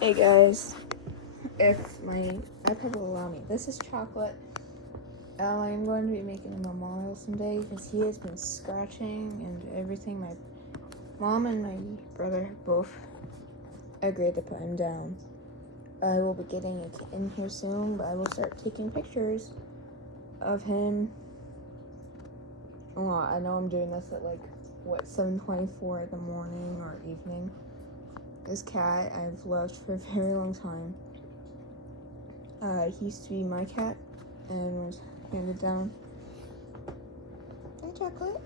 Hey guys, if my iPad will allow me, this is Chocolate. I'm going to be making a memorial someday because he has been scratching and everything. My mom and my brother both agreed to put him down. I will be getting it in here soon, but I will start taking pictures of him. Well, I know I'm doing this at 7:24 in the morning or evening. This cat I've loved for a very long time. He used to be my cat and was handed down. Hey, Chocolate.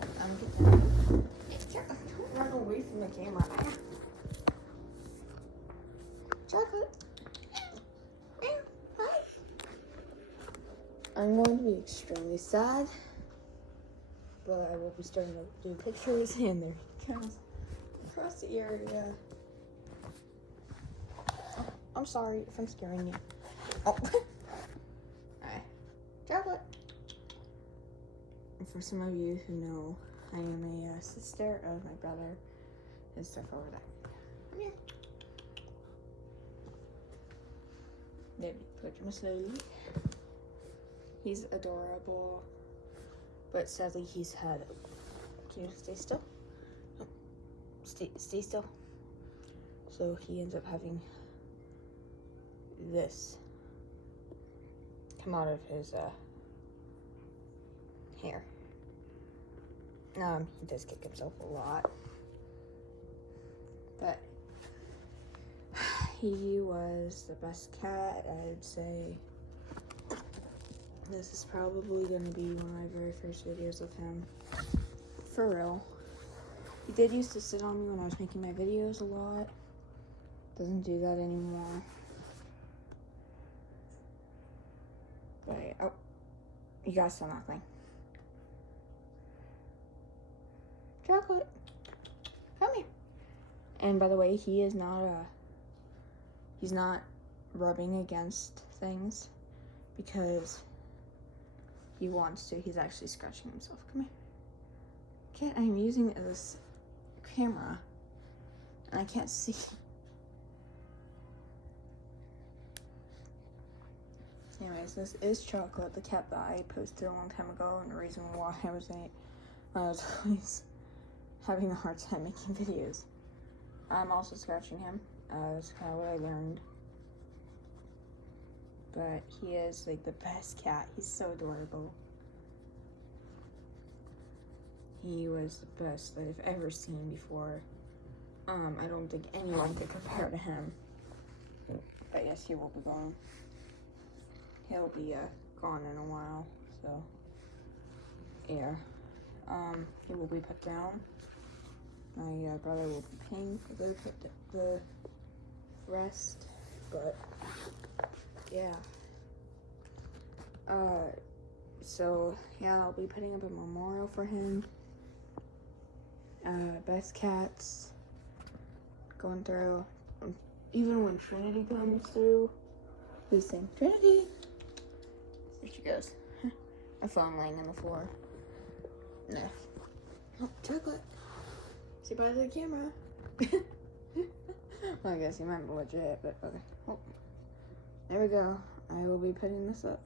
Get down. Hey, Chocolate, don't run away from the camera. Chocolate. Hi. I'm going to be extremely sad, but I will be starting to do pictures, and there he goes. Across the area. Oh, I'm sorry if I'm scaring you. Oh. Alright. Chocolate. And for some of you who know, I am a sister of my brother and stuff over there. Come here. Maybe put him slowly. He's adorable, but sadly he's had. Can you stay still? Stay still. So he ends up having this come out of his hair. He does kick himself a lot, but he was the best cat. I'd say this is probably going to be one of my very first videos of him, for real. He did used to sit on me when I was making my videos a lot. Doesn't do that anymore. But, oh, you guys saw nothing. Chocolate, come here. And by the way, he's not rubbing against things because he wants to. He's actually scratching himself. Come here. Okay, I'm using this camera and I can't see. Anyways, this is Chocolate, the cat that I posted a long time ago, and the reason why I was always having a hard time making videos. I'm also scratching him. That's kind of what I learned. But he is like the best cat. He's so adorable. He was the best that I've ever seen before. I don't think anyone could compare to him. But yes, he will be gone. He'll be gone in a while, so yeah. He will be put down. My brother will be paying for the rest, but yeah. So yeah, I'll be putting up a memorial for him. Best cats going through. Even when Trinity comes through, please sing Trinity. There she goes. My phone laying on the floor. No. Oh, Chocolate. Say bye to the camera. Well, I guess you might be legit, but okay. Oh, there we go. I will be putting this up.